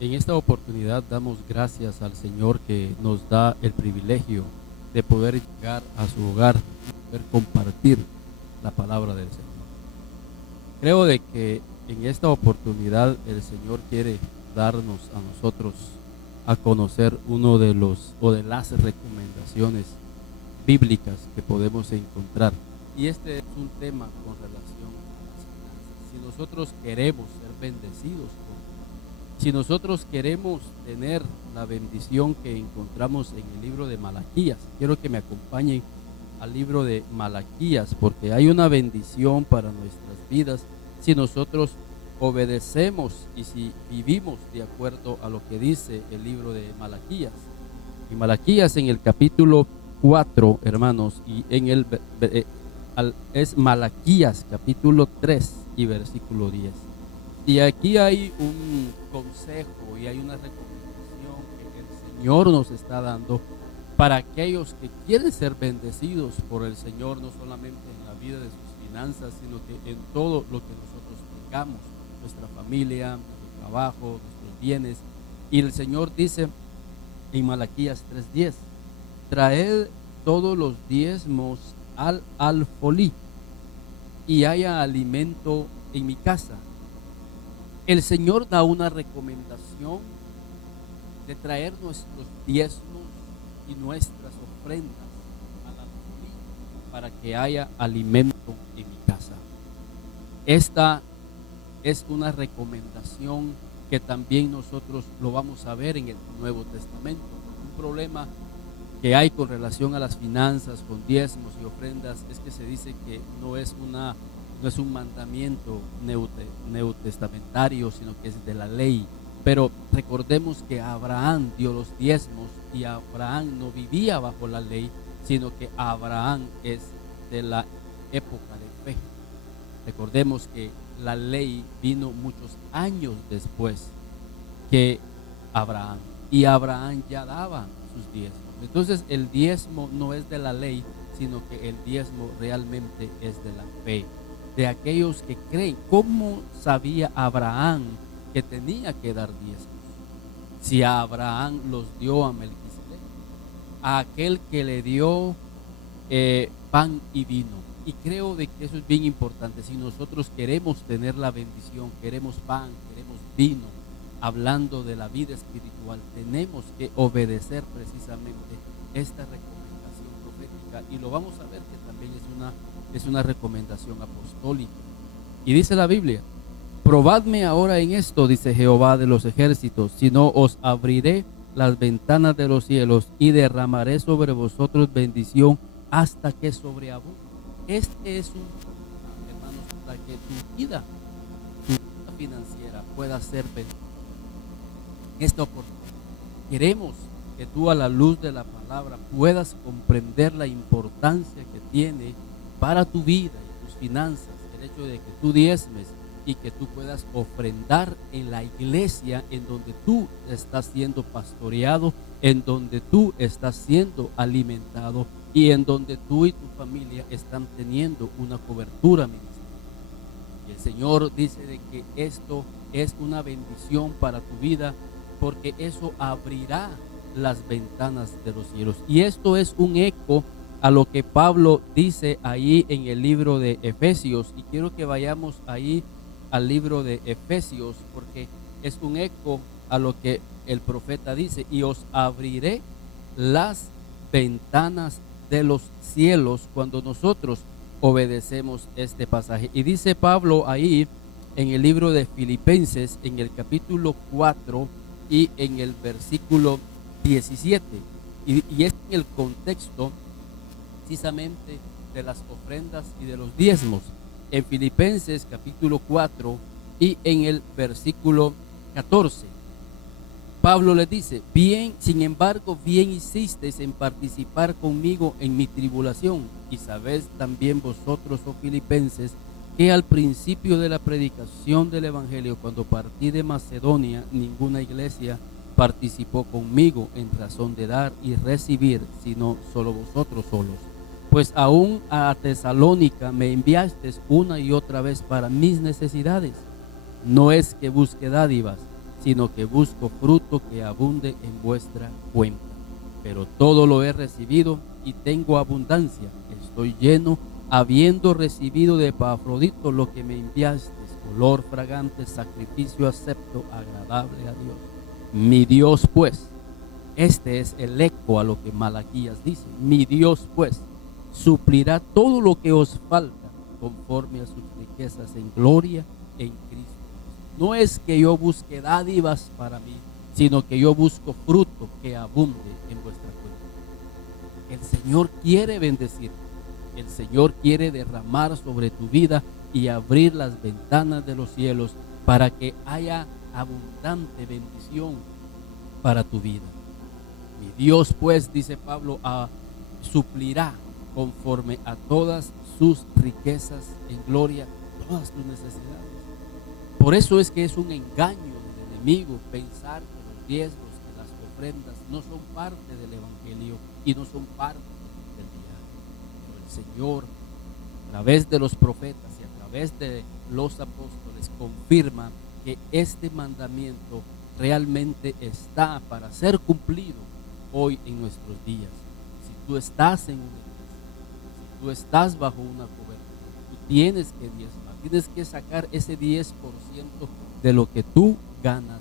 En esta oportunidad damos gracias al Señor que nos da el privilegio de poder llegar a su hogar y poder compartir la palabra del Señor. Creo de que en esta oportunidad el Señor quiere darnos a nosotros a conocer uno de los o de las recomendaciones bíblicas que podemos encontrar. Y este es un tema con relación a las finanzas. Si nosotros queremos ser bendecidos, si nosotros queremos tener la bendición que encontramos en el libro de Malaquías, quiero que me acompañen al libro de Malaquías, porque hay una bendición para nuestras vidas si nosotros obedecemos y si vivimos de acuerdo a lo que dice el libro de Malaquías. Y Malaquías en el capítulo 4, hermanos, y en el es Malaquías capítulo 3 y versículo 10. Y aquí hay un consejo y hay una recomendación que el Señor nos está dando para aquellos que quieren ser bendecidos por el Señor, no solamente en la vida de sus finanzas, sino que en todo lo que nosotros tengamos, nuestra familia, nuestro trabajo, nuestros bienes. Y el Señor dice en Malaquías 3:10, traed todos los diezmos al alfolí y haya alimento en mi casa. El Señor da una recomendación de traer nuestros diezmos y nuestras ofrendas al alfolí para que haya alimento en mi casa. Esta es una recomendación que también nosotros lo vamos a ver en el Nuevo Testamento. Un problema que hay con relación a las finanzas, con diezmos y ofrendas, es que se dice que no es un mandamiento neotestamentario, sino que es de la ley. Pero recordemos que Abraham dio los diezmos y Abraham no vivía bajo la ley, sino que Abraham es de la época de fe. Recordemos que la ley vino muchos años después que Abraham, y Abraham ya daba sus diezmos. Entonces el diezmo no es de la ley, sino que el diezmo realmente es de la fe, de aquellos que creen. ¿Cómo sabía Abraham que tenía que dar diezmos? Si Abraham los dio a Melquisedec, a aquel que le dio pan y vino. Y creo de que eso es bien importante. Si nosotros queremos tener la bendición, queremos pan, queremos vino, hablando de la vida espiritual, tenemos que obedecer precisamente esta recomendación profética, y lo vamos a ver que también es una recomendación apostólica. Y dice la Biblia: probadme ahora en esto, dice Jehová de los ejércitos, si no os abriré las ventanas de los cielos y derramaré sobre vosotros bendición hasta que sobreabunde. Este es un, hermanos, para que tu vida financiera pueda ser bendita. Esta oportunidad queremos que tú, a la luz de la palabra, puedas comprender la importancia que tiene para tu vida y tus finanzas el hecho de que tú diezmes y que tú puedas ofrendar en la iglesia en donde tú estás siendo pastoreado, en donde tú estás siendo alimentado y en donde tú y tu familia están teniendo una cobertura ministerial. Y el Señor dice de que esto es una bendición para tu vida, porque eso abrirá las ventanas de los cielos. Y esto es un eco a lo que Pablo dice ahí en el libro de Efesios. Y quiero que vayamos ahí al libro de Efesios, porque es un eco a lo que el profeta dice: y os abriré las ventanas de los cielos, cuando nosotros obedecemos este pasaje. Y dice Pablo ahí en el libro de Filipenses, en el capítulo 4 y en el versículo 17, y es en el contexto precisamente de las ofrendas y de los diezmos. En Filipenses capítulo 4 y en el versículo 14, Pablo le dice: bien, sin embargo, bien hicisteis en participar conmigo en mi tribulación, y sabéis también vosotros, oh filipenses, que al principio de la predicación del evangelio, cuando partí de Macedonia, ninguna iglesia participó conmigo en razón de dar y recibir, sino solo vosotros solos. Pues aún a Tesalónica me enviaste una y otra vez para mis necesidades. No es que busque dádivas, sino que busco fruto que abunde en vuestra cuenta. Pero todo lo he recibido y tengo abundancia. Estoy lleno, habiendo recibido de Epafrodito lo que me enviaste, olor fragante, sacrificio acepto, agradable a Dios. Mi Dios pues, este es el eco a lo que Malaquías dice, mi Dios pues suplirá todo lo que os falta conforme a sus riquezas en gloria en Cristo. No es que yo busque dádivas para mí, sino que yo busco fruto que abunde en vuestra cuenta. El Señor quiere bendecir, el Señor quiere derramar sobre tu vida y abrir las ventanas de los cielos para que haya abundante bendición para tu vida. Mi Dios pues, dice Pablo, suplirá conforme a todas sus riquezas en gloria todas tus necesidades. Por eso es que es un engaño del enemigo pensar que los diezmos, que las ofrendas no son parte del evangelio y no son parte del diario. Pero el Señor, a través de los profetas y a través de los apóstoles, confirma que este mandamiento realmente está para ser cumplido hoy en nuestros días. Si tú estás en una iglesia, si tú estás bajo una cobertura, tú tienes que diezmar, tienes que sacar ese 10% de lo que tú ganas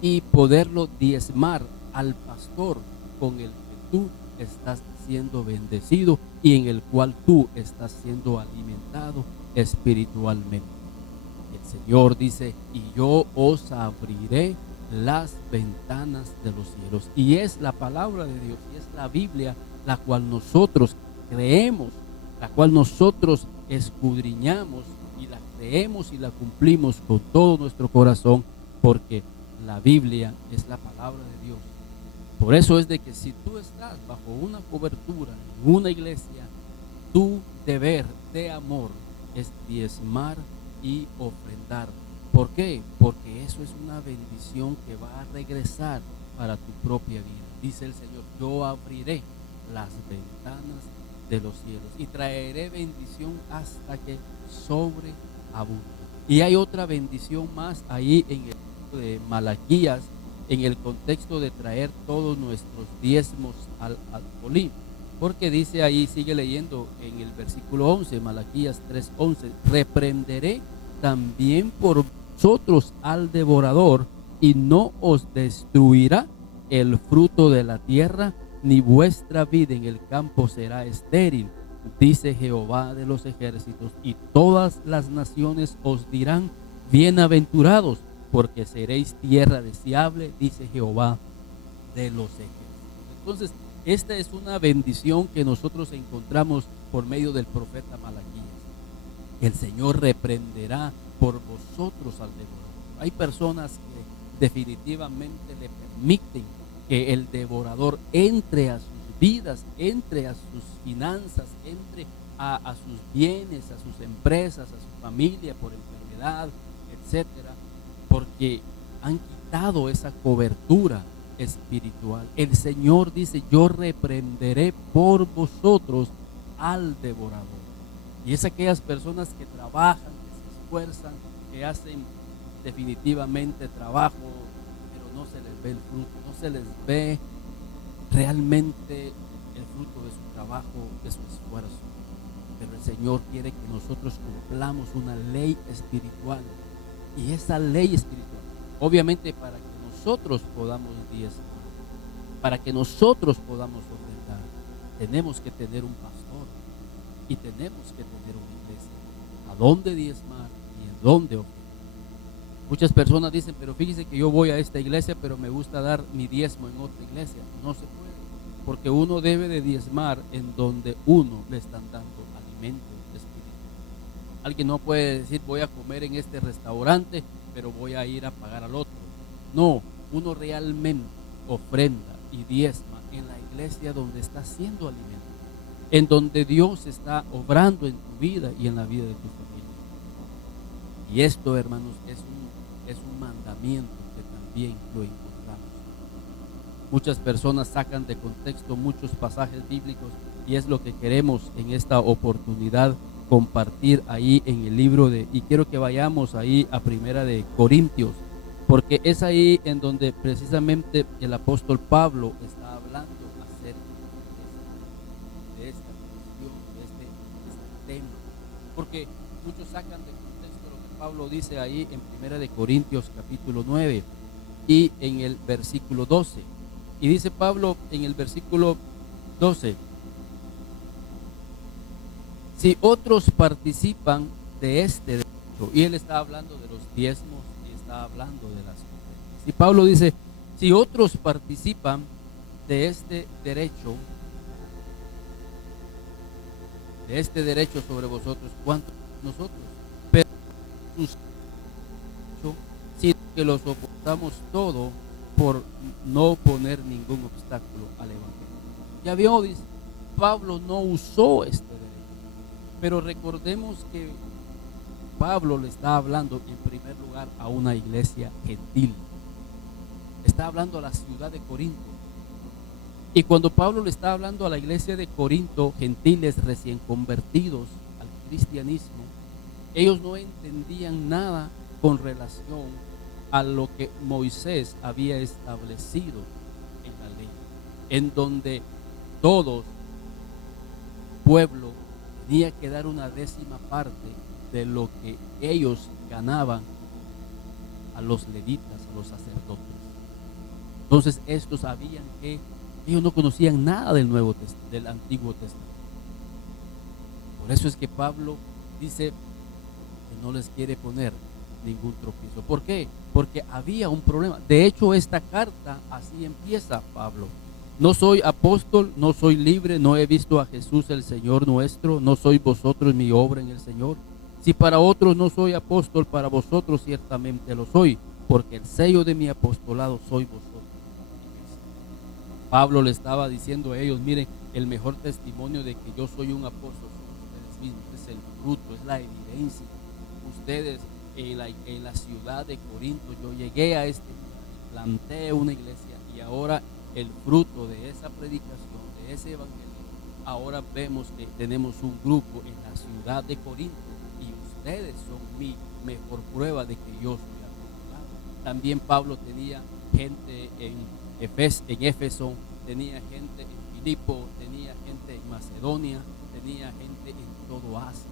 y poderlo diezmar al pastor con el que tú estás siendo bendecido y en el cual tú estás siendo alimentado espiritualmente. El Señor dice, y yo os abriré las ventanas de los cielos. Y es la palabra de Dios, y es la Biblia la cual nosotros creemos, la cual nosotros escudriñamos y la creemos y la cumplimos con todo nuestro corazón, porque la Biblia es la palabra de Dios. Por eso es de que si tú estás bajo una cobertura en una iglesia, tu deber de amor es diezmar y ofrendar. ¿Por qué? Porque eso es una bendición que va a regresar para tu propia vida. Dice el Señor, yo abriré las ventanas de los cielos y traeré bendición hasta que sobreabunde. Y hay otra bendición más ahí en el libro de Malaquías, en el contexto de traer todos nuestros diezmos al alfolí. Porque dice ahí, sigue leyendo en el versículo 11, Malaquías 3:11, reprenderé también por vosotros al devorador, y no os destruirá el fruto de la tierra, ni vuestra vida en el campo será estéril, dice Jehová de los ejércitos, y todas las naciones os dirán, bienaventurados, porque seréis tierra deseable, dice Jehová de los ejércitos. Entonces, esta es una bendición que nosotros encontramos por medio del profeta Malaquías. El Señor reprenderá por vosotros al devorador. Hay personas que definitivamente le permiten que el devorador entre a sus vidas, entre a sus finanzas, entre a sus bienes, a sus empresas, a su familia por enfermedad, etcétera, porque han quitado esa cobertura espiritual. El Señor dice, yo reprenderé por vosotros al devorador. Y es aquellas personas que trabajan, que se esfuerzan, que hacen definitivamente trabajo, pero no se les ve el fruto, no se les ve realmente el fruto de su trabajo, de su esfuerzo. Pero el Señor quiere que nosotros cumplamos una ley espiritual. Y esa ley espiritual, obviamente para que nosotros podamos diezmar, para que nosotros podamos ofrendar, tenemos que tener un pastor y tenemos que tener una iglesia a dónde diezmar y en dónde ofrendar. Muchas personas dicen, pero fíjese que yo voy a esta iglesia, pero me gusta dar mi diezmo en otra iglesia. No se puede, porque uno debe de diezmar en donde uno le están dando alimento espiritual. Alguien no puede decir, voy a comer en este restaurante, pero voy a ir a pagar al otro. No, uno realmente ofrenda y diezma en la iglesia donde está siendo alimentado, en donde Dios está obrando en tu vida y en la vida de tu familia. Y esto, hermanos, es un mandamiento que también lo encontramos. Muchas personas sacan de contexto muchos pasajes bíblicos y es lo que queremos en esta oportunidad compartir ahí en el libro y quiero que vayamos ahí a Primera de Corintios, porque es ahí en donde precisamente el apóstol Pablo está hablando acerca de esta cuestión, de este tema, porque muchos sacan de contexto lo que Pablo dice ahí en Primera de Corintios capítulo 9 y en el versículo 12, y dice Pablo en el versículo 12: si otros participan de este derecho, y él está hablando de los diezmos y está hablando de las ofrendas, y Pablo dice: si otros participan de este derecho sobre vosotros, ¿cuánto nosotros? Pero sino que lo soportamos todo por no poner ningún obstáculo al evangelio. Ya vio, dice, Pablo no usó este derecho, pero recordemos que Pablo le está hablando en primer lugar a una iglesia gentil, está hablando a la ciudad de Corinto, y cuando Pablo le está hablando a la iglesia de Corinto, gentiles recién convertidos al cristianismo, ellos no entendían nada con relación a lo que Moisés había establecido en la ley, en donde todos pueblo tenía que dar una décima parte de lo que ellos ganaban a los levitas, a los sacerdotes. Entonces estos sabían que ellos no conocían nada del del Antiguo Testamento. Por eso es que Pablo dice que no les quiere poner ningún tropiezo. ¿Por qué? Porque había un problema. De hecho, esta carta así empieza Pablo: no soy apóstol, no soy libre, no he visto a Jesús el Señor nuestro, no sois vosotros mi obra en el Señor. Si para otros no soy apóstol, para vosotros ciertamente lo soy, porque el sello de mi apostolado soy vosotros. Pablo le estaba diciendo a ellos: miren, el mejor testimonio de que yo soy un apóstol son ustedes mismos, es el fruto, es la evidencia. Ustedes en la ciudad de Corinto, yo llegué a planté una iglesia, y ahora el fruto de esa predicación, de ese evangelio, ahora vemos que tenemos un grupo en la ciudad de Corinto, y ustedes son mi mejor prueba de que yo soy apóstol. También Pablo tenía gente en Éfeso, tenía gente en Filipo, tenía gente en Macedonia, tenía gente en todo Asia.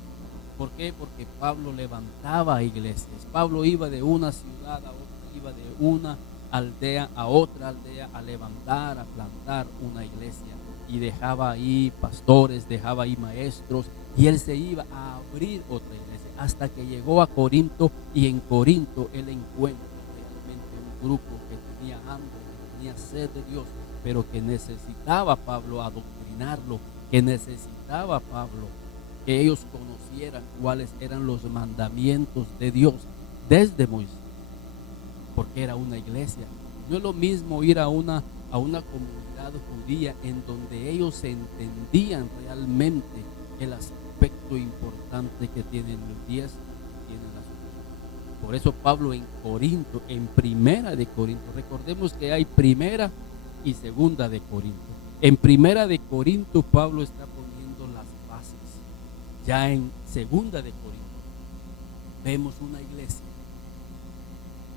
¿Por qué? Porque Pablo levantaba iglesias. Pablo iba de una ciudad a otra, iba de una aldea a otra aldea a levantar, a plantar una iglesia, y dejaba ahí pastores, dejaba ahí maestros, y él se iba a abrir otra iglesia hasta que llegó a Corinto, y en Corinto él encuentra realmente un grupo que tenía hambre, que tenía sed de Dios, pero que necesitaba Pablo adoctrinarlo, que necesitaba Pablo que ellos conocieran cuáles eran los mandamientos de Dios desde Moisés, porque era una iglesia. No es lo mismo ir a una comunidad judía en donde ellos entendían realmente el aspecto importante que tienen los 10, que tienen las ofrendas. Por eso Pablo en Corinto, en Primera de Corinto, recordemos que hay Primera y Segunda de Corinto. En Primera de Corinto Pablo está poniendo las bases. Ya en Segunda de Corinto vemos una iglesia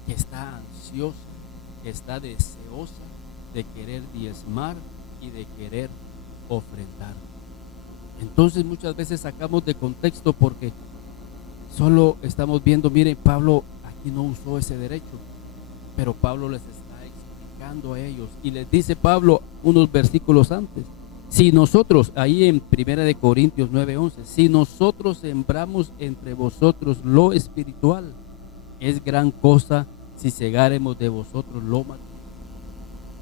que está ansiosa, que está deseosa de querer diezmar y de querer ofrendar. Entonces muchas veces sacamos de contexto porque solo estamos viendo, miren, Pablo aquí no usó ese derecho, pero Pablo les está explicando a ellos, y les dice Pablo unos versículos antes: si nosotros, ahí en Primera de Corintios 9:11, si nosotros sembramos entre vosotros lo espiritual, es gran cosa si segáremos de vosotros lo material.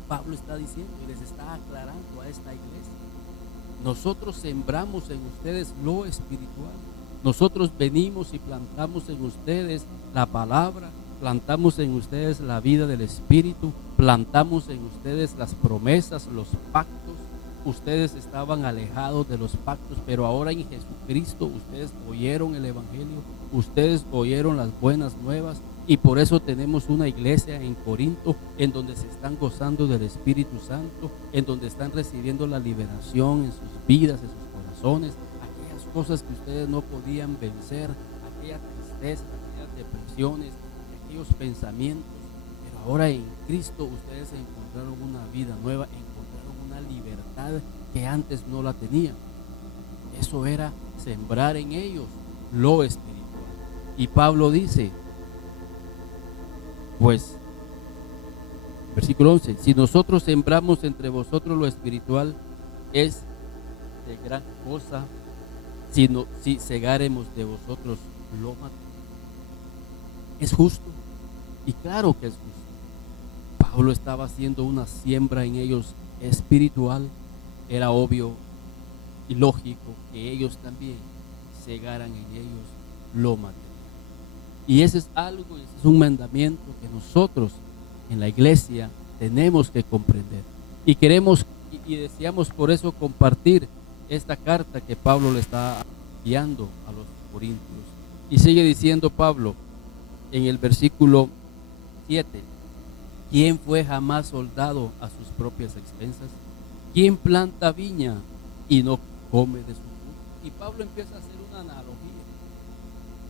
Pablo está diciendo y les está aclarando a esta iglesia: nosotros sembramos en ustedes lo espiritual, nosotros venimos y plantamos en ustedes la palabra, plantamos en ustedes la vida del Espíritu, plantamos en ustedes las promesas, los pactos. Ustedes estaban alejados de los pactos, pero ahora en Jesucristo ustedes oyeron el evangelio, ustedes oyeron las buenas nuevas, Y por eso tenemos una iglesia en Corinto en donde se están gozando del Espíritu Santo, en donde están recibiendo la liberación en sus vidas, en sus corazones, aquellas cosas que ustedes no podían vencer, aquella tristeza, aquellas depresiones, aquellos pensamientos. Pero ahora en Cristo ustedes encontraron una vida nueva, encontraron una libertad que antes no la tenían. Eso era sembrar en ellos lo espiritual. Y Pablo dice, pues, versículo 11, si nosotros sembramos entre vosotros lo espiritual, es de gran cosa si segáremos de vosotros lo material. Es justo, y claro que es justo. Pablo estaba haciendo una siembra en ellos espiritual. Era obvio y lógico que ellos también segaran en ellos lo material. Y ese es algo, ese es un mandamiento que nosotros en la iglesia tenemos que comprender. Y queremos y deseamos por eso compartir esta carta que Pablo le está enviando a los corintios. Y sigue diciendo Pablo en el versículo 7, ¿quién fue jamás soldado a sus propias expensas? ¿Quién planta viña y no come de su fruto? Y Pablo empieza a hacer una analogía.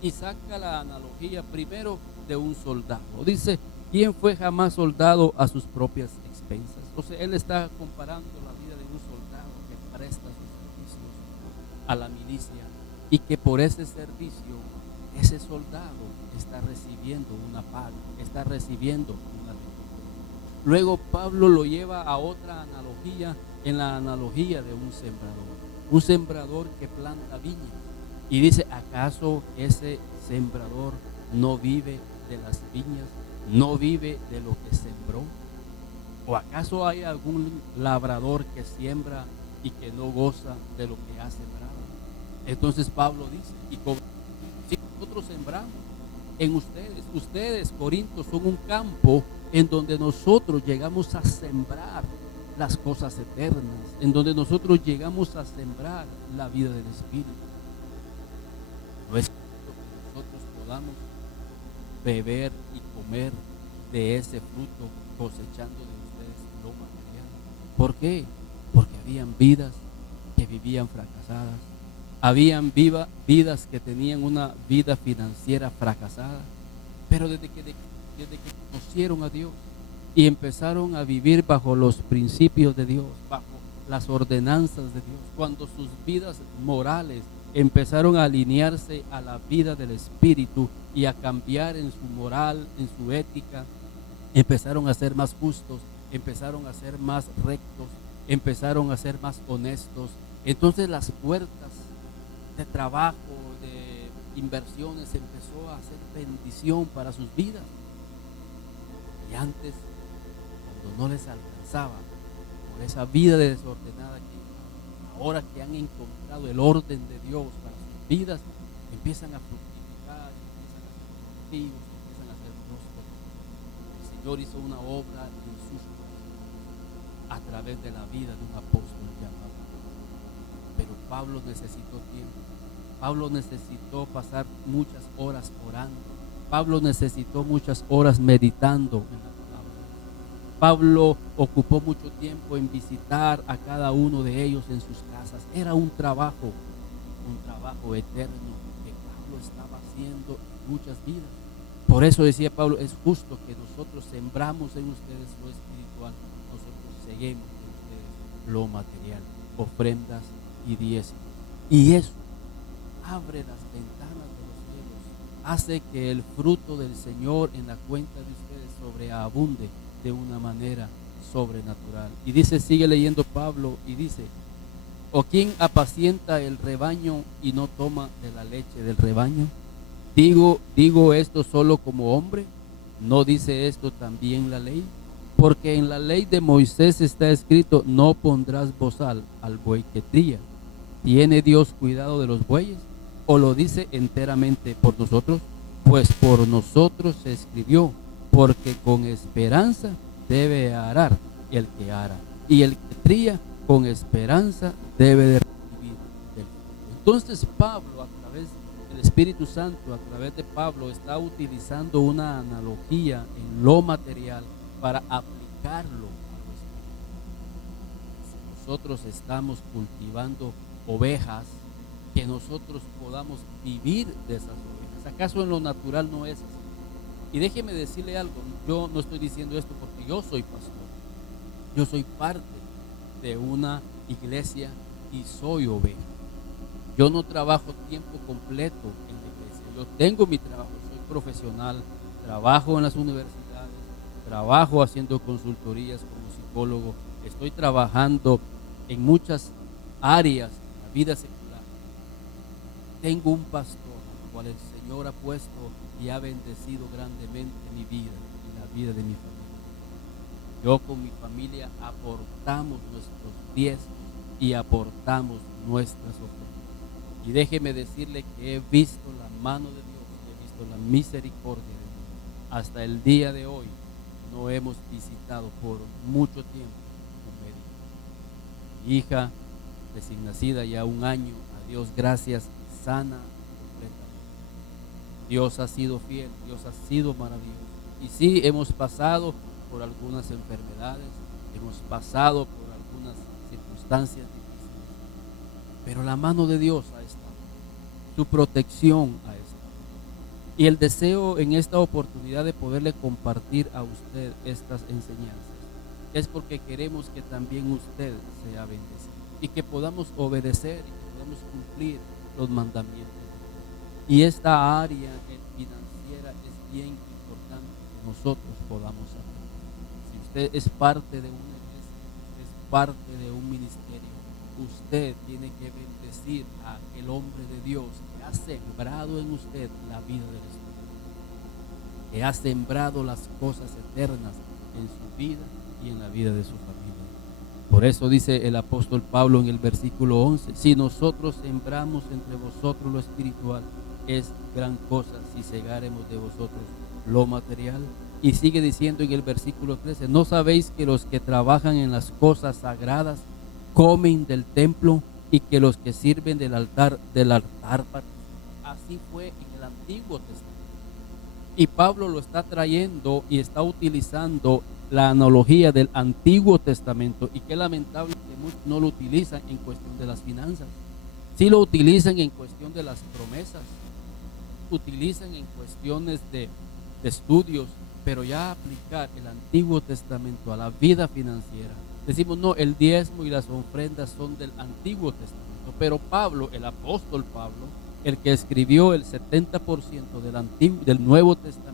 Y saca la analogía primero de un soldado. Dice, ¿quién fue jamás soldado a sus propias expensas? O sea, él está comparando la vida de un soldado que presta sus servicios a la milicia y que por ese servicio, ese soldado está recibiendo una paga, está recibiendo una recompensa. Luego Pablo lo lleva a otra analogía, en la analogía de un sembrador que planta viña. Y dice, ¿acaso ese sembrador no vive de las viñas, no vive de lo que sembró? ¿O acaso hay algún labrador que siembra y que no goza de lo que ha sembrado? Entonces Pablo dice, y si nosotros sembramos en ustedes Corintios son un campo en donde nosotros llegamos a sembrar las cosas eternas, en donde nosotros llegamos a sembrar la vida del Espíritu. No es que nosotros podamos beber y comer de ese fruto cosechando de ustedes lo material. ¿Por qué? Porque habían vidas que vivían fracasadas, habían vidas que tenían una vida financiera fracasada, pero desde que conocieron a Dios y empezaron a vivir bajo los principios de Dios, bajo las ordenanzas de Dios, cuando sus vidas morales empezaron a alinearse a la vida del Espíritu y a cambiar en su moral, en su ética, empezaron a ser más justos, empezaron a ser más rectos, empezaron a ser más honestos. Entonces las puertas de trabajo, de inversiones, empezó a hacer bendición para sus vidas. Y antes, cuando no les alcanzaba por esa vida desordenada que ahora que han encontrado el orden de Dios para sus vidas, empiezan a fructificar, empiezan a ser productivos, empiezan a ser prósperos. El Señor hizo una obra en sus corazones a través de la vida de un apóstol llamado. Pero Pablo necesitó tiempo. Pablo necesitó pasar muchas horas orando. Pablo necesitó muchas horas meditando en la palabra. Pablo ocupó mucho tiempo en visitar a cada uno de ellos en sus casas. Era un trabajo eterno que Pablo estaba haciendo en muchas vidas. Por eso decía Pablo, es justo que nosotros sembramos en ustedes lo espiritual, nosotros seguimos en ustedes lo material, ofrendas y diezmos. Y eso abre las ventanas de los cielos, hace que el fruto del Señor en la cuenta de ustedes sobreabunde de una manera sobrenatural. Y dice, sigue leyendo Pablo y dice, ¿o quién apacienta el rebaño y no toma de la leche del rebaño? Digo esto solo como hombre, ¿no dice esto también la ley? Porque en la ley de Moisés está escrito, no pondrás bozal al buey que trilla. ¿Tiene Dios cuidado de los bueyes? ¿O lo dice enteramente por nosotros? Pues por nosotros se escribió, porque con esperanza debe arar el que ara, y el que trilla con esperanza debe de recibir del fruto. Entonces Pablo, a través el Espíritu Santo a través de Pablo está utilizando una analogía en lo material para aplicarlo a lo espiritual. Si nosotros estamos cultivando ovejas, que nosotros podamos vivir de esas ovejas. ¿Acaso en lo natural no es así? Y déjeme decirle algo, yo no estoy diciendo esto porque yo soy pastor, yo soy parte de una iglesia y soy oveja. Yo no trabajo tiempo completo en la iglesia, yo tengo mi trabajo, soy profesional, trabajo en las universidades, trabajo haciendo consultorías como psicólogo, estoy trabajando en muchas áreas de la vida secular. Tengo un pastor al cual el Señor ha puesto y ha bendecido grandemente mi vida y la vida de mi familia. Yo con mi familia aportamos nuestros diezmos y aportamos nuestras ofrendas. Y déjeme decirle que he visto la mano de Dios, he visto la misericordia de Dios. Hasta el día de hoy no hemos visitado por mucho tiempo un médico. Mi hija recién nacida, ya un año, a Dios gracias, sana completamente. Dios ha sido fiel, Dios ha sido maravilloso. Y sí, hemos pasado por algunas enfermedades, hemos pasado por algunas circunstancias difíciles, pero la mano de Dios ha estado, su protección ha estado. Y el deseo en esta oportunidad de poderle compartir a usted estas enseñanzas es porque queremos que también usted sea bendecido y que podamos obedecer y que podamos cumplir los mandamientos. Y esta área financiera es bien importante que nosotros podamos saber. Si usted es parte de una iglesia, es parte de un ministerio, usted tiene que bendecir a aquel hombre de Dios que ha sembrado en usted la vida del Espíritu, que ha sembrado las cosas eternas en su vida y en la vida de su familia. Por eso dice el apóstol Pablo en el versículo 11, si nosotros sembramos entre vosotros lo espiritual, es gran cosa si segaremos de vosotros lo material. Y sigue diciendo en el versículo 13, ¿no sabéis que los que trabajan en las cosas sagradas comen del templo y que los que sirven del altar participan? Así fue en el Antiguo Testamento. Y Pablo lo está trayendo y está utilizando la analogía del Antiguo Testamento, y qué lamentable que muchos no lo utilizan en cuestión de las finanzas. Sí lo utilizan en cuestión de las promesas, utilizan en cuestiones de estudios, pero ya aplicar el Antiguo Testamento a la vida financiera, decimos no, el diezmo y las ofrendas son del Antiguo Testamento, pero Pablo, el apóstol Pablo, el que escribió el 70% del Nuevo Testamento,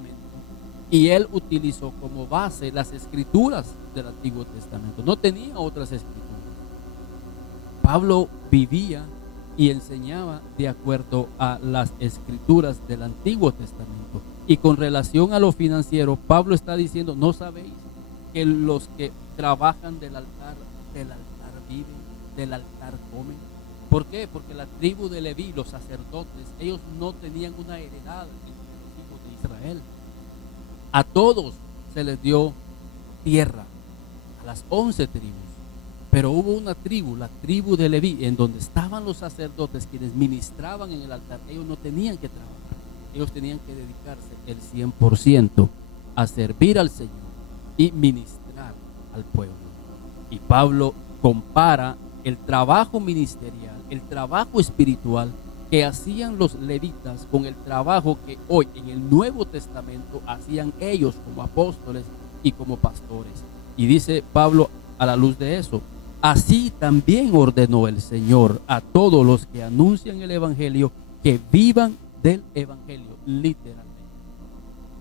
y él utilizó como base las escrituras del Antiguo Testamento, no tenía otras escrituras. Pablo vivía y enseñaba de acuerdo a las escrituras del Antiguo Testamento. Y con relación a lo financiero, Pablo está diciendo, ¿no sabéis que los que trabajan del altar viven, del altar comen? ¿Por qué? Porque la tribu de Leví, los sacerdotes, ellos no tenían una heredad entre los hijos de Israel. A todos se les dio tierra, a las 11 tribus. Pero hubo una tribu, la tribu de Leví, en donde estaban los sacerdotes quienes ministraban en el altar. Ellos no tenían que trabajar, ellos tenían que dedicarse el 100% a servir al Señor y ministrar al pueblo. Y Pablo compara el trabajo ministerial, el trabajo espiritual que hacían los levitas con el trabajo que hoy en el Nuevo Testamento hacían ellos como apóstoles y como pastores. Y dice Pablo a la luz de eso, así también ordenó el Señor a todos los que anuncian el Evangelio que vivan del Evangelio, literalmente.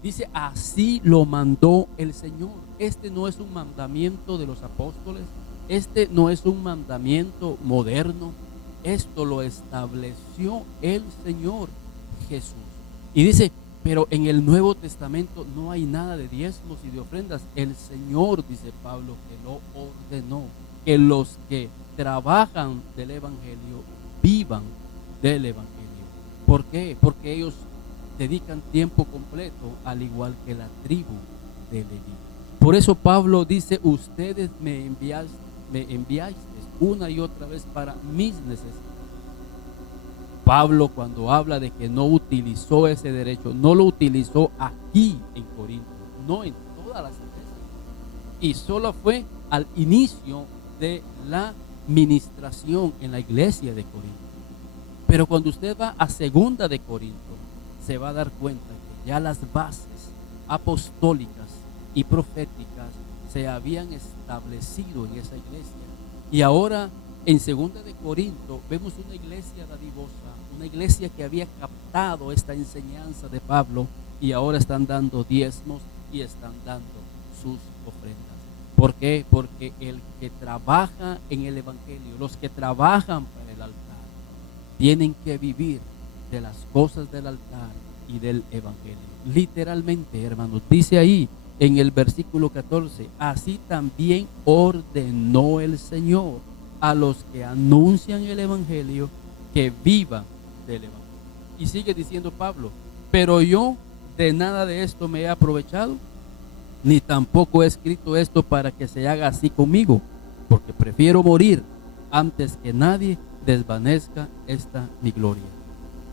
Dice, así lo mandó el Señor. Este no es un mandamiento de los apóstoles, este no es un mandamiento moderno, esto lo estableció el Señor Jesús. Y dice, pero en el Nuevo Testamento no hay nada de diezmos y de ofrendas. El Señor, dice Pablo, que lo ordenó, que los que trabajan del Evangelio vivan del Evangelio. ¿Por qué? Porque ellos dedican tiempo completo, al igual que la tribu de Leví. Por eso Pablo dice, ustedes me enviaste una y otra vez para mis necesidades. Pablo, cuando habla de que no utilizó ese derecho, no lo utilizó aquí en Corinto, no en todas las iglesias. Y solo fue al inicio de la ministración en la iglesia de Corinto. Pero cuando usted va a segunda de Corinto, se va a dar cuenta que ya las bases apostólicas y proféticas se habían establecido en esa iglesia. Y ahora en segunda de Corinto vemos una iglesia dadivosa, una iglesia que había captado esta enseñanza de Pablo y ahora están dando diezmos y están dando sus ofrendas. ¿Por qué? Porque el que trabaja en el evangelio, los que trabajan para el altar, tienen que vivir de las cosas del altar y del evangelio. Literalmente, hermanos, dice ahí en el versículo 14, así también ordenó el Señor a los que anuncian el evangelio que vivan del evangelio. Y sigue diciendo Pablo, pero yo de nada de esto me he aprovechado, ni tampoco he escrito esto para que se haga así conmigo, porque prefiero morir antes que nadie desvanezca esta mi gloria.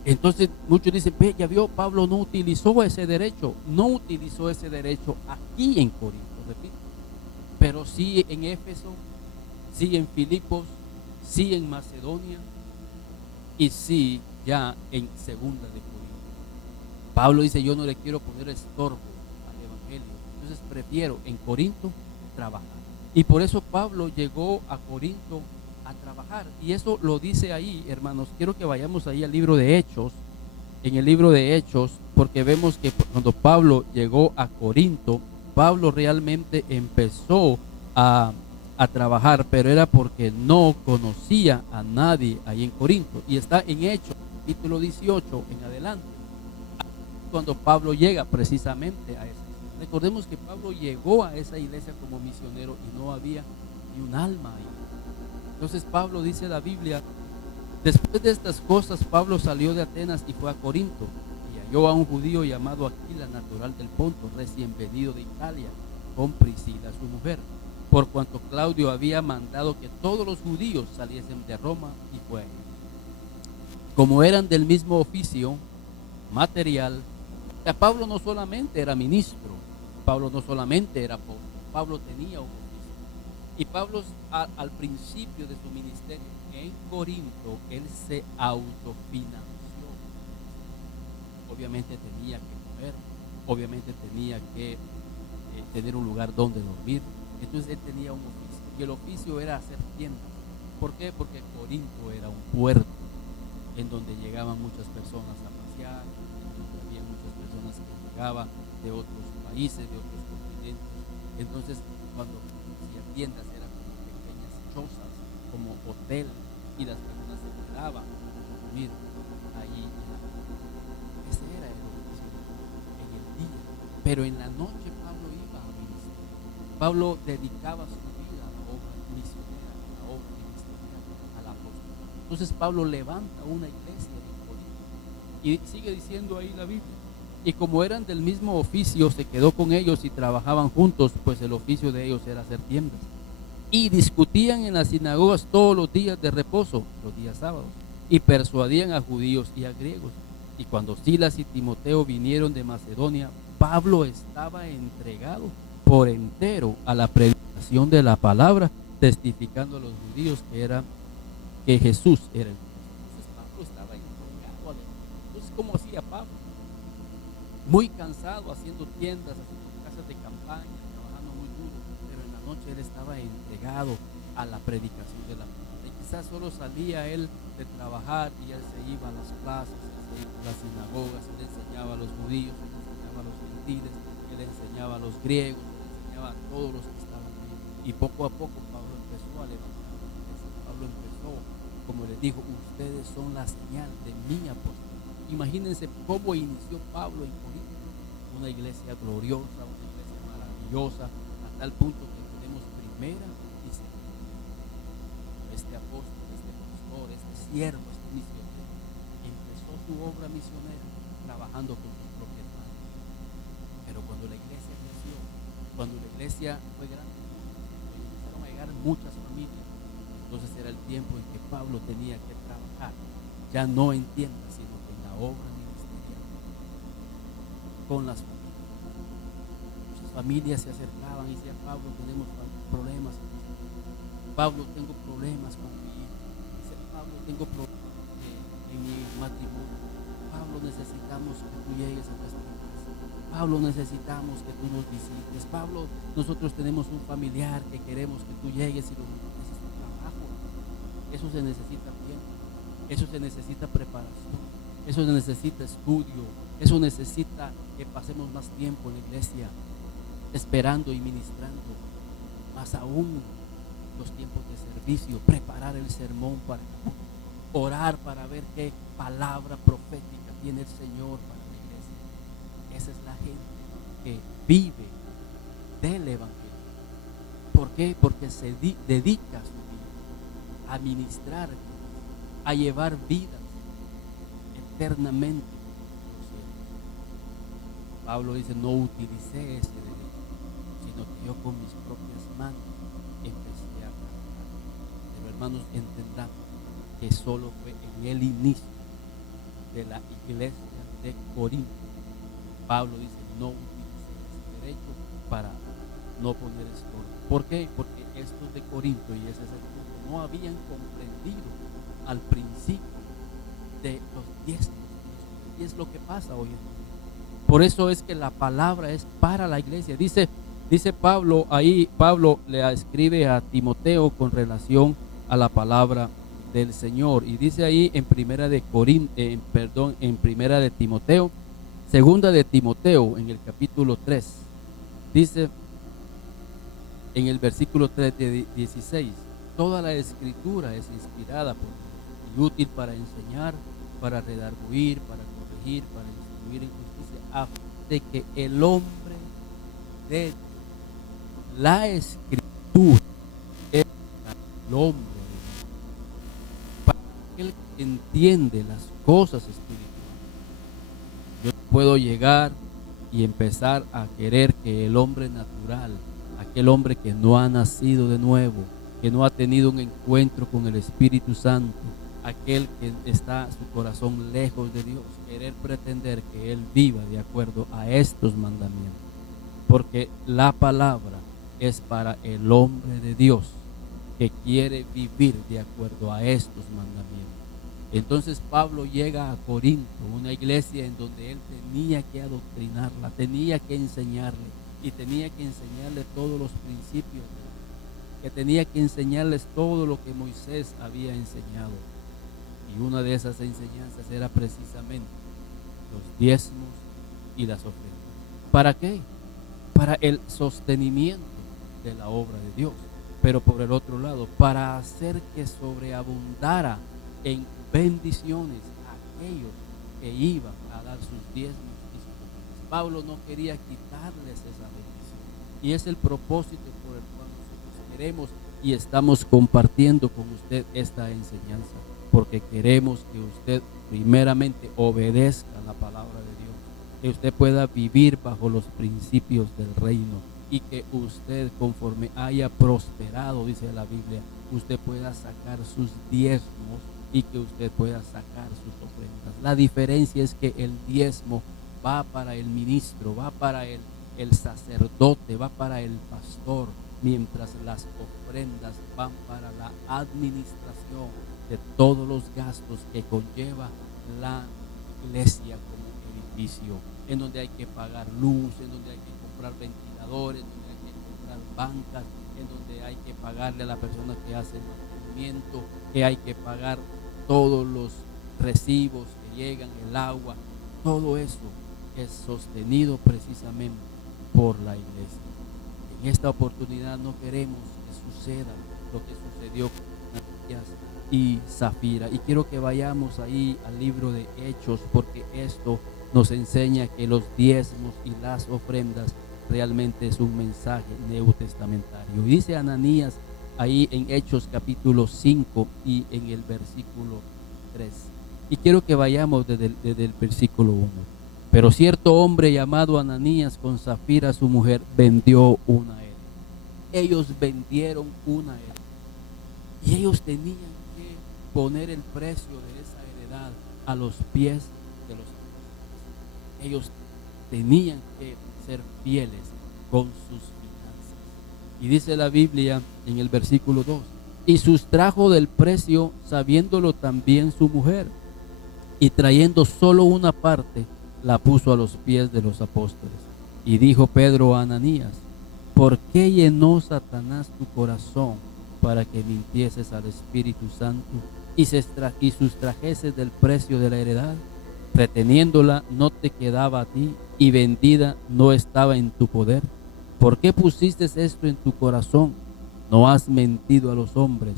Entonces muchos dicen, ve, ya vio, Pablo no utilizó ese derecho aquí en Corinto, repito, pero sí en Éfeso, sí en Filipos, sí en Macedonia y sí ya en segunda de Corinto. Pablo dice, yo no le quiero poner estorbo al evangelio, entonces prefiero en Corinto trabajar. Y por eso Pablo llegó a Corinto a trabajar. Y eso lo dice ahí, hermanos. Quiero que vayamos ahí al libro de Hechos. En el libro de Hechos, porque vemos que cuando Pablo llegó a Corinto, Pablo realmente empezó a trabajar, pero era porque no conocía a nadie ahí en Corinto. Y está en Hechos, capítulo 18 en adelante, cuando Pablo llega precisamente a esa. Recordemos que Pablo llegó a esa iglesia como misionero y no había ni un alma ahí. Entonces Pablo, dice la Biblia, después de estas cosas Pablo salió de Atenas y fue a Corinto y halló a un judío llamado Aquila, natural del Ponto, recién venido de Italia, con Priscila su mujer, por cuanto Claudio había mandado que todos los judíos saliesen de Roma, y fue ahí. Como eran del mismo oficio material, Pablo no solamente era ministro, Pablo no solamente era apóstol, Pablo tenía un oficio. Y Pablo al principio de su ministerio en Corinto, él se autofinanció. Obviamente tenía que comer, obviamente tenía que tener un lugar donde dormir. Entonces él tenía un oficio, y el oficio era hacer tiendas. ¿Por qué? Porque Corinto era un puerto en donde llegaban muchas personas a pasear, en donde había muchas personas que llegaban de otros países, de otros continentes. Entonces, cuando hacía tiendas eran como pequeñas chozas, como hotel, y las personas se quedaban a dormir allí. Ese era el oficio en el día. Pero en la noche Pablo iba a ministrar. Pablo dedicaba su vida a la obra misionera, a la obra ministerial, a la apóstol. Entonces Pablo levanta una iglesia en Corinto y sigue diciendo ahí la Biblia. Y como eran del mismo oficio, se quedó con ellos y trabajaban juntos, pues el oficio de ellos era hacer tiendas. Y discutían en las sinagogas todos los días de reposo, los días sábados, y persuadían a judíos y a griegos. Y cuando Silas y Timoteo vinieron de Macedonia, Pablo estaba entregado por entero a la predicación de la palabra, testificando a los judíos que Jesús era el Cristo. Entonces Pablo estaba entregado a los judíos. Entonces, ¿cómo hacía Pablo? Muy cansado, haciendo tiendas, haciendo casas de campaña, trabajando muy duro, pero en la noche él estaba entregado a la predicación de la palabra. Y quizás solo salía él de trabajar y él se iba a las plazas, se iba a las sinagogas, él enseñaba a los judíos, él enseñaba a los gentiles, él enseñaba a los griegos, él enseñaba a todos los que estaban ahí. Y poco a poco Pablo empezó a levantar la iglesia. Pablo empezó, como les dijo, ustedes son la señal de mi apóstol. Imagínense cómo inició Pablo en Corinto, una iglesia gloriosa, una iglesia maravillosa, a tal punto que tenemos primera y segunda. Este apóstol, este pastor, este siervo, este misionero, empezó su obra misionera trabajando con sus propias manos. Pero cuando la iglesia creció, cuando la iglesia fue grande, cuando empezaron a llegar muchas familias, entonces era el tiempo en que Pablo tenía que trabajar ya no en tiendas, sino que en la obra ministerial con las familias. Muchas familias se acercaban y decían: Pablo, tenemos problemas. Pablo, tengo problemas con mi hijo. Dice: Pablo, tengo problemas en mi matrimonio. Pablo, necesitamos que tú llegues a nuestra casa. Pablo, necesitamos que tú nos visites. Pablo, nosotros tenemos un familiar que queremos que tú llegues y lo necesitas un trabajo. Eso se necesita tiempo, eso se necesita preparación, eso se necesita estudio, eso necesita que pasemos más tiempo en la iglesia esperando y ministrando, más aún los tiempos de servicio, preparar el sermón para orar para ver qué palabra profética tiene el Señor para la iglesia. Esa es la gente que vive del Evangelio. ¿Por qué? Porque se dedica su vida a ministrar, a llevar vidas eternamente. Pablo dice: no utilicé ese derecho, sino que yo con mis propias manos empecé a trabajar. Pero hermanos, entendamos que solo fue en el inicio de la iglesia de Corinto. Pablo dice: no utilicé ese derecho para no poner estorbo. ¿Por qué? Porque estos de Corinto, y ese es el punto, no habían comprendido al principio de los diezmos. Y es lo que pasa hoy en día. Por eso es que la palabra es para la iglesia. Dice Pablo ahí, Pablo le escribe a Timoteo con relación a la palabra del Señor. Y dice ahí en primera de Timoteo, segunda de Timoteo, en el capítulo 3, dice en el versículo 3 de 16: toda la escritura es inspirada por Dios y útil para enseñar, para redarguir, para corregir, para instruir en justicia, a fin de que el hombre de Dios, la escritura es el hombre de Dios, para aquel que entiende las cosas espirituales. Yo puedo llegar y empezar a querer que el hombre natural, aquel hombre que no ha nacido de nuevo, que no ha tenido un encuentro con el Espíritu Santo, aquel que está su corazón lejos de Dios, querer pretender que él viva de acuerdo a estos mandamientos, porque la palabra es para el hombre de Dios que quiere vivir de acuerdo a estos mandamientos. Entonces Pablo llega a Corinto, una iglesia en donde él tenía que adoctrinarla, tenía que enseñarle, y tenía que enseñarle todos los principios, que tenía que enseñarles todo lo que Moisés había enseñado. Y una de esas enseñanzas era precisamente los diezmos y las ofrendas. ¿Para qué? Para el sostenimiento de la obra de Dios. Pero por el otro lado, para hacer que sobreabundara en bendiciones a aquellos que iban a dar sus diezmos y sus ofrendas. Pablo no quería quitarles esa bendición. Y es el propósito por el cual nosotros queremos y estamos compartiendo con usted esta enseñanza, porque queremos que usted primeramente obedezca la palabra de Dios, que usted pueda vivir bajo los principios del reino, y que usted, conforme haya prosperado, dice la Biblia, usted pueda sacar sus diezmos y que usted pueda sacar sus ofrendas. La diferencia es que el diezmo va para el ministro, va para el sacerdote, va para el pastor, mientras las ofrendas van para la administración de todos los gastos que conlleva la iglesia como edificio, en donde hay que pagar luz, en donde hay que comprar ventiladores, en donde hay que comprar bancas, en donde hay que pagarle a la persona que hace el mantenimiento, que hay que pagar todos los recibos que llegan, el agua. Todo eso es sostenido precisamente por la iglesia. En esta oportunidad no queremos que suceda lo que sucedió con Ananías y Zafira, y quiero que vayamos ahí al libro de Hechos, porque esto nos enseña que los diezmos y las ofrendas realmente es un mensaje neotestamentario. Dice Ananías ahí en Hechos capítulo 5 y en el versículo 3, y quiero que vayamos desde el versículo 1. Pero cierto hombre llamado Ananías, con Zafira su mujer, vendió una heredad. Ellos vendieron una heredad, y ellos tenían que poner el precio de esa humildad a los pies de los apóstoles. Ellos tenían que ser fieles con sus finanzas. Y dice la Biblia en el versículo 2, y sustrajo del precio sabiéndolo también su mujer, y trayendo solo una parte, la puso a los pies de los apóstoles. Y dijo Pedro a Ananías, ¿por qué llenó Satanás tu corazón para que mintieses al Espíritu Santo y sustrajeses del precio de la heredad? Reteniéndola no te quedaba a ti, y vendida no estaba en tu poder. ¿Por qué pusiste esto en tu corazón? No has mentido a los hombres.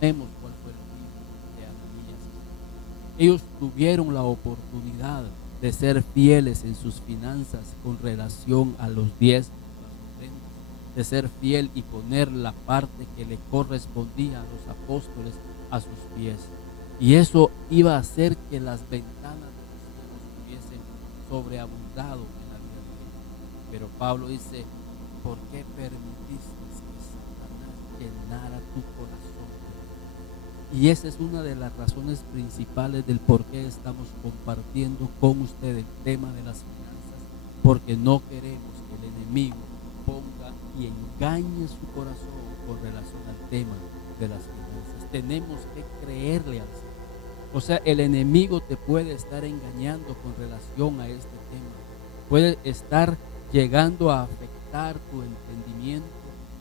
Vemos cuál fue el fin de Ananías. Ellos tuvieron la oportunidad de ser fieles en sus finanzas con relación a los diezmos, las ofrendas, de ser fiel y poner la parte que le correspondía a los apóstoles a sus pies. Y eso iba a hacer que las ventanas de los cielos hubiesen sobreabundado en la vida de ellos. Pero Pablo dice, ¿por qué permitiste que Satanás llenara tu corazón? Y esa es una de las razones principales del por qué estamos compartiendo con usted el tema de las finanzas, porque no queremos que el enemigo ponga y engañe su corazón con relación al tema de las finanzas. Tenemos que creerle al Señor. O sea, el enemigo te puede estar engañando con relación a este tema. Puede estar llegando a afectar tu entendimiento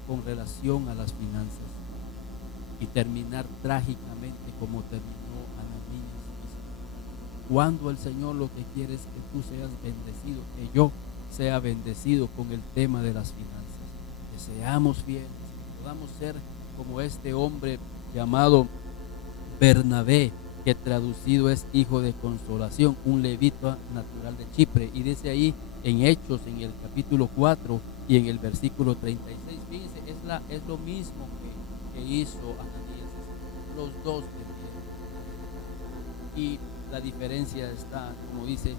con relación a las finanzas y terminar trágicamente como terminó Ananías. Cuando el Señor lo que quiere es que tú seas bendecido, que yo sea bendecido con el tema de las finanzas, que seamos fieles, que podamos ser como este hombre llamado Bernabé, que traducido es hijo de consolación, un levita natural de Chipre. Y dice ahí en Hechos, en el capítulo 4 y en el versículo 36, fíjense, es lo mismo que hizo Ananías. Los dos vendieron. Y la diferencia está, como dice,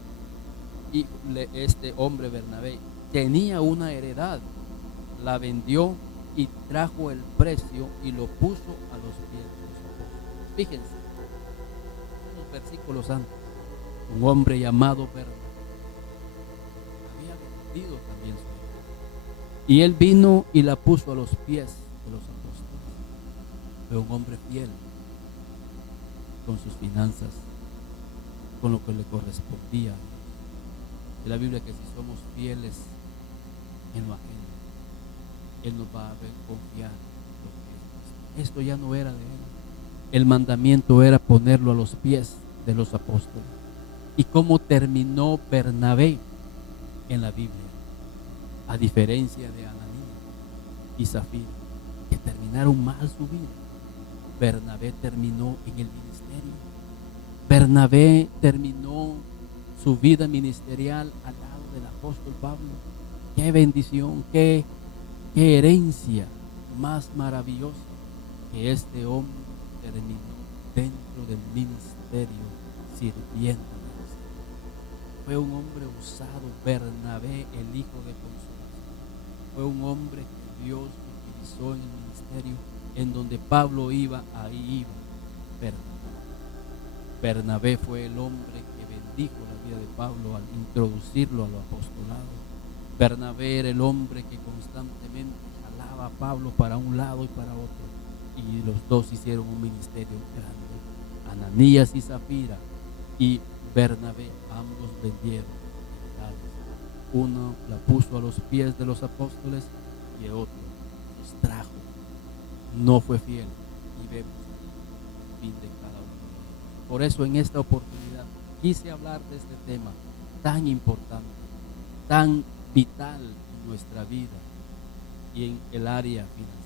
este hombre Bernabé tenía una heredad, la vendió y trajo el precio y lo puso a los pies de los apóstoles. Fíjense, versículos antes, un hombre llamado Bernabé había vendido también su heredad, y él vino y la puso a los pies de los apóstoles. Fue un hombre fiel con sus finanzas, con lo que le correspondía. De la Biblia que si somos fieles en lo ajeno, él nos va a ver confiar en lo que es. Esto ya no era de él. El mandamiento era ponerlo a los pies de los apóstoles. ¿Y cómo terminó Bernabé en la Biblia? A diferencia de Ananías y Zafira, que terminaron mal su vida, Bernabé terminó en el ministerio. Bernabé terminó su vida ministerial al lado del apóstol Pablo. Qué bendición, qué herencia más maravillosa, que este hombre terminó dentro del ministerio sirviendo al Señor. Fue un hombre usado, Bernabé, el hijo de consolación. Fue un hombre que Dios utilizó en el ministerio, en donde Pablo iba, ahí iba Bernabé. Bernabé fue el hombre que bendijo la vida de Pablo al introducirlo a lo apostolado. Bernabé era el hombre que constantemente jalaba a Pablo para un lado y para otro, y los dos hicieron un ministerio grande. Ananías y Zafira y Bernabé, ambos vendieron heredades. Uno la puso a los pies de los apóstoles y el otro los trajo. No fue fiel, y vemos el fin de cada uno. Por eso en esta oportunidad quise hablar de este tema tan importante, tan vital en nuestra vida y en el área financiera.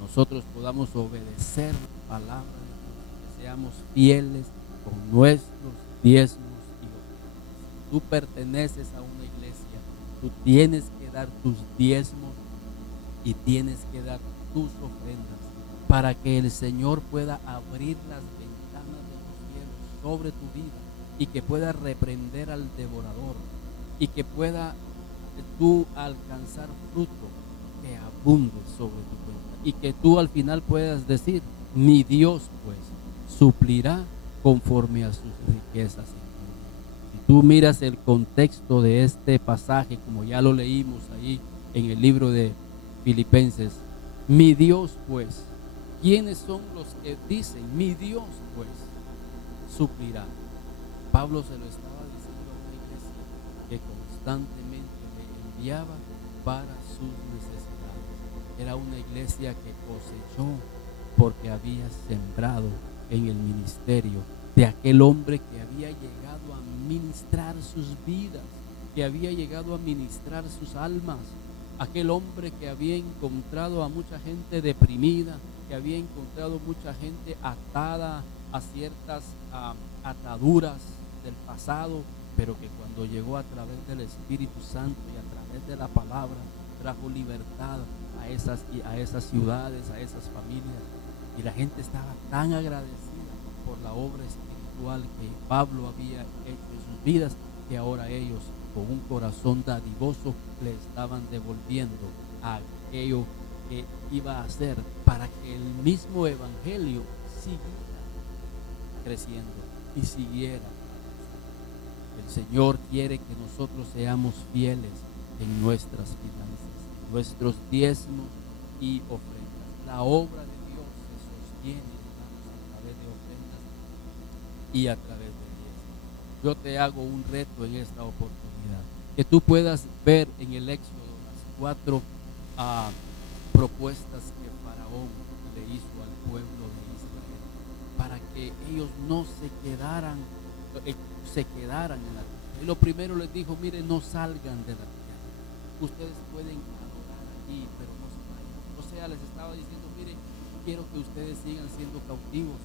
Nosotros podamos obedecer la palabra de Dios, que seamos fieles con nuestros diezmos y ofrendas. Tú perteneces a una iglesia, tú tienes que dar tus diezmos y tienes que dar tus ofrendas para que el Señor pueda abrir las ventanas de los cielos sobre tu vida y que pueda reprender al devorador y que pueda tú alcanzar fruto que abunde sobre tu cuenta y que tú al final puedas decir: mi Dios pues suplirá conforme a sus riquezas. Si tú miras el contexto de este pasaje, como ya lo leímos ahí en el libro de Filipenses, mi Dios pues, ¿quiénes son los que dicen mi Dios pues suplirá? Pablo se lo estaba diciendo a una iglesia que constantemente le enviaba para sus necesidades. Era una iglesia que cosechó porque había sembrado en el ministerio de aquel hombre que había llegado a ministrar sus vidas, que había llegado a ministrar sus almas, aquel hombre que había encontrado a mucha gente deprimida, que había encontrado mucha gente atada a ciertas ataduras del pasado, pero que cuando llegó a través del Espíritu Santo y a través de la palabra trajo libertad a esas ciudades, a esas familias, y la gente estaba tan agradecida por la obra espiritual que Pablo había hecho en sus vidas, que ahora ellos con un corazón dadivoso le estaban devolviendo aquello que iba a hacer para que el mismo evangelio siguiera creciendo y siguiera. El Señor quiere que nosotros seamos fieles en nuestras finanzas, en nuestros diezmos y ofrendas. La obra de Dios se sostiene, hermanos, a través de ofrendas y a través de diezmos. Yo te hago un reto en esta oportunidad, que tú puedas ver en el Éxodo las 4 propuestas que Faraón le hizo al pueblo de Israel para que ellos no se quedaran en la tierra. Y lo primero les dijo: miren, no salgan de la tierra. Ustedes pueden adorar aquí, pero no se vayan. O sea, les estaba diciendo: miren, quiero que ustedes sigan siendo cautivos,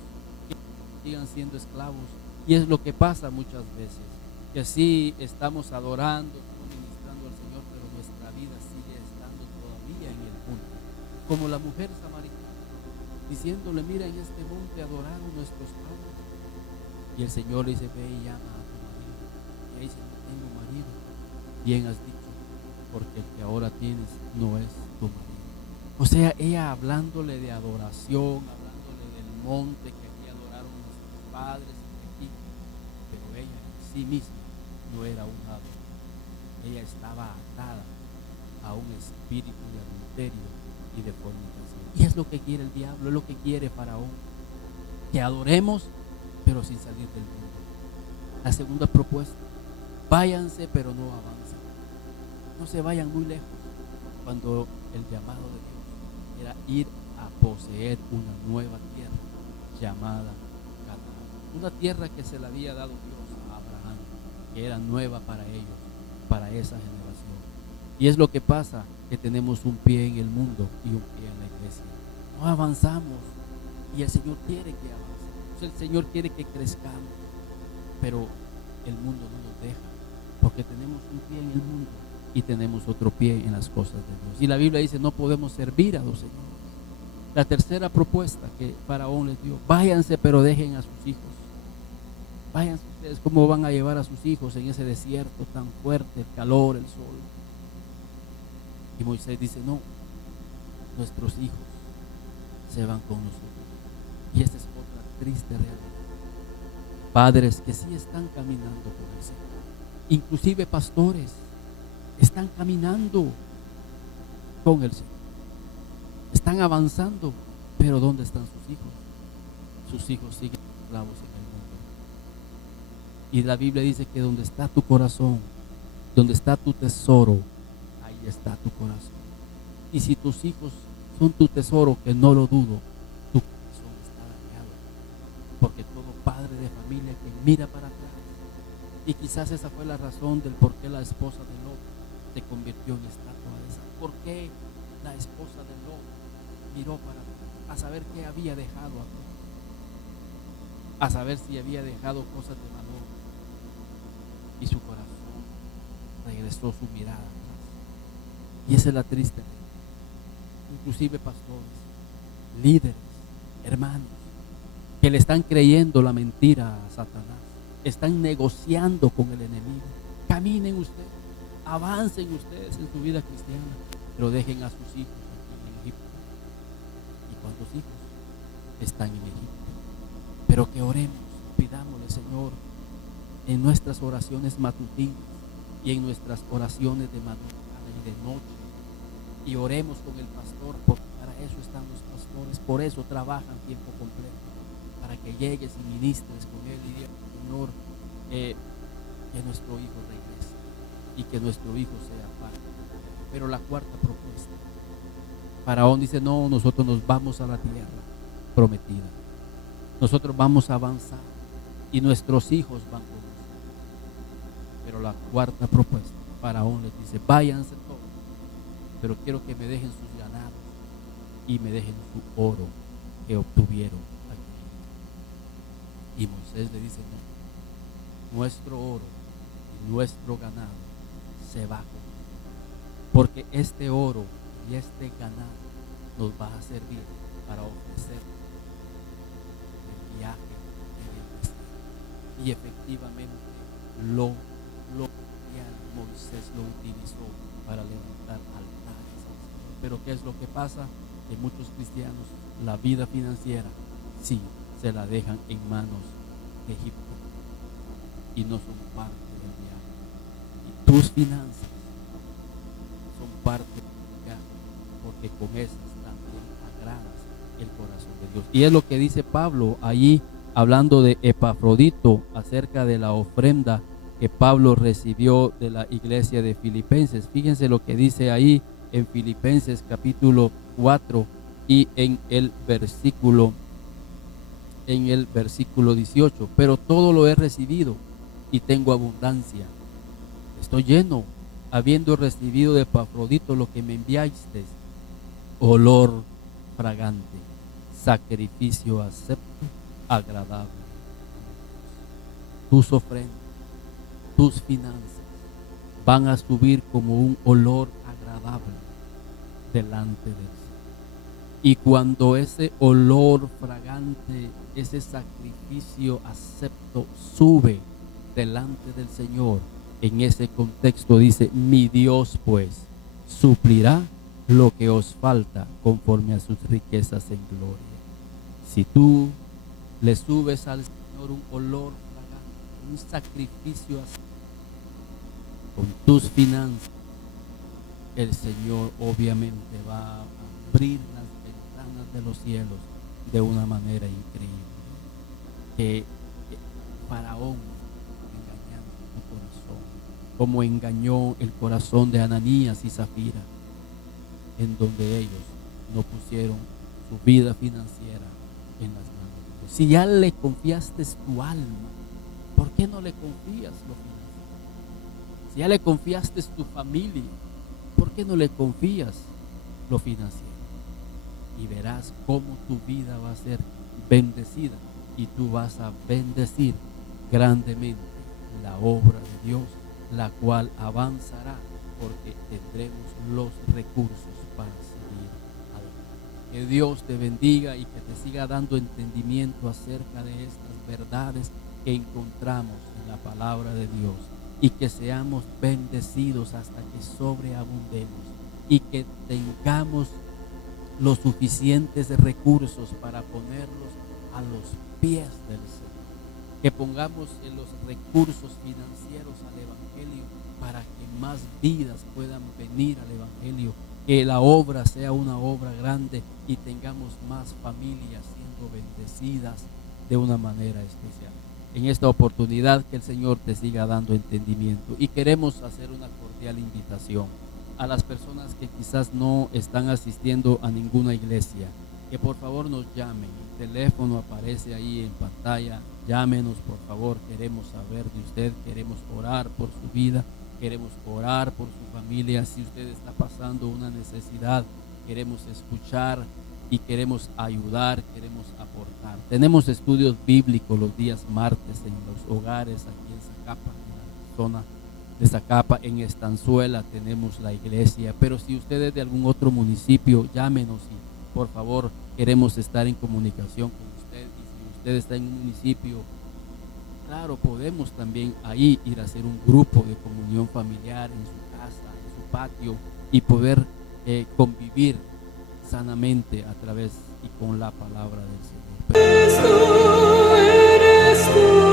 que sigan siendo esclavos. Y es lo que pasa muchas veces, que sí estamos adorando, estamos ministrando al Señor, pero nuestra vida sigue estando todavía en el mundo. Como la mujer samaritana, diciéndole: mira, en este monte adoraron nuestros padres. Y el Señor le dice: ve y llama a tu marido. Y ella dice: no tengo marido. Bien has dicho, porque el que ahora tienes no es tu marido. O sea, ella hablándole de adoración, hablándole del monte que aquí adoraron nuestros padres, pero ella en sí misma no era un ador. Ella estaba atada a un espíritu de adulterio y de fornicación. Y es lo que quiere el diablo, es lo que quiere Faraón, que adoremos pero sin salir del mundo. La segunda propuesta: váyanse pero no avancen. No se vayan muy lejos, cuando el llamado de Dios era ir a poseer una nueva tierra llamada Canaán, una tierra que se le había dado Dios a Abraham, que era nueva para ellos, para esa generación. Y es lo que pasa, que tenemos un pie en el mundo y un pie en la iglesia. No avanzamos, y el Señor quiere que avancemos. El Señor quiere que crezcamos, pero el mundo no nos deja, porque tenemos un pie en el mundo y tenemos otro pie en las cosas de Dios. Y la Biblia dice: no podemos servir a dos señores. La tercera propuesta que Faraón les dio: váyanse pero dejen a sus hijos. Váyanse ustedes. ¿Cómo van a llevar a sus hijos en ese desierto tan fuerte, el calor, el sol? Y Moisés dice: no, nuestros hijos se van con nosotros. Y esta es otra triste realidad. Padres que sí están caminando por el Señor, inclusive pastores, están caminando con el Señor, están avanzando, pero ¿dónde están sus hijos? Sus hijos siguen esclavos en el mundo. Y la Biblia dice que donde está tu corazón, donde está tu tesoro, ahí está tu corazón. Y si tus hijos son tu tesoro, que no lo dudo, tu corazón está dañado, porque todo padre de familia que mira para atrás, y quizás esa fue la razón del por qué la esposa de Lot se convirtió en estatua de sal. ¿Por qué la esposa de Lot miró para atrás a saber qué había dejado atrás, a saber si había dejado cosas de valor, y su corazón regresó su mirada atrás? Y esa es la triste realidad. Inclusive pastores, líderes, hermanos, que le están creyendo la mentira a Satanás, están negociando con el enemigo. Caminen ustedes, avancen ustedes en su vida cristiana, pero dejen a sus hijos aquí en Egipto. ¿Y cuántos hijos están en Egipto? pero que oremos, pidámosle, Señor, en nuestras oraciones matutinas y en nuestras oraciones de madrugada y de noche, y oremos con el pastor, porque para eso están los pastores, por eso trabajan tiempo completo, para que llegues y ministres con él y digas, Señor, que nuestro hijo regrese y que nuestro hijo sea parte. Pero la cuarta propuesta, Faraón dice, no, nosotros nos vamos a la tierra prometida, nosotros vamos a avanzar y nuestros hijos van con nosotros. Pero la cuarta propuesta, Faraón les dice, váyanse todos, pero quiero que me dejen sus ganados y me dejen su oro que obtuvieron aquí. Y Moisés le dice, no, nuestro oro y nuestro ganado se va con nosotros, porque este oro y este ganado nos va a servir para ofrecer el viaje en el desierto. Y efectivamente lo Moisés lo utilizó para levantar altares al Señor. Pero ¿qué es lo que pasa? Que muchos cristianos la vida financiera sí se la dejan en manos de Egipto y no son parte del viaje. Y tus finanzas son parte del viaje, porque con esas también agradas el corazón de Dios. Y es lo que dice Pablo allí, hablando de Epafrodito, acerca de la ofrenda que Pablo recibió de la iglesia de Filipenses. Fíjense lo que dice ahí en Filipenses capítulo 4 y en el versículo 18. Pero todo lo he recibido y tengo abundancia. Estoy lleno, habiendo recibido de Epafrodito lo que me enviasteis, olor fragante, sacrificio acepto, agradable. Tus ofrendas, tus finanzas van a subir como un olor agradable delante de Dios. Y cuando ese olor fragante, ese sacrificio acepto sube delante del Señor, en ese contexto dice, mi Dios pues suplirá lo que os falta conforme a sus riquezas en gloria. Si tú le subes al Señor un olor fragante, un sacrificio acepto, con tus finanzas, el Señor obviamente va a abrir las ventanas de los cielos de una manera increíble. Que Faraón engañando tu corazón, como engañó el corazón de Ananías y Zafira, en donde ellos no pusieron su vida financiera en las manos de Dios. Si ya le confiaste tu alma, ¿por qué no le confías lo financiero? Si ya le confiaste tu familia, ¿por qué no le confías lo financiero? Y verás cómo tu vida va a ser bendecida y tú vas a bendecir grandemente la obra de Dios, la cual avanzará porque tendremos los recursos para seguir adelante. Que Dios te bendiga y que te siga dando entendimiento acerca de estas verdades que encontramos en la palabra de Dios, y que seamos bendecidos hasta que sobreabundemos y que tengamos los suficientes recursos para ponerlos a los pies del Señor, que pongamos en los recursos financieros al Evangelio para que más vidas puedan venir al Evangelio, que la obra sea una obra grande y tengamos más familias siendo bendecidas de una manera especial. En esta oportunidad que el Señor te siga dando entendimiento, y queremos hacer una cordial invitación a las personas que quizás no están asistiendo a ninguna iglesia, que por favor nos llamen. El teléfono aparece ahí en pantalla, llámenos por favor, queremos saber de usted, queremos orar por su vida, queremos orar por su familia. Si usted está pasando una necesidad, queremos escuchar y queremos ayudar, queremos aportar. Tenemos estudios bíblicos los días martes en los hogares aquí en Zacapa, en la zona de Zacapa. En Estanzuela tenemos la iglesia, pero si usted es de algún otro municipio, llámenos y por favor queremos estar en comunicación con usted. Y si usted está en un municipio, claro, podemos también ahí ir a hacer un grupo de comunión familiar en su casa, en su patio, y poder convivir sanamente a través y con la palabra del Señor. tú.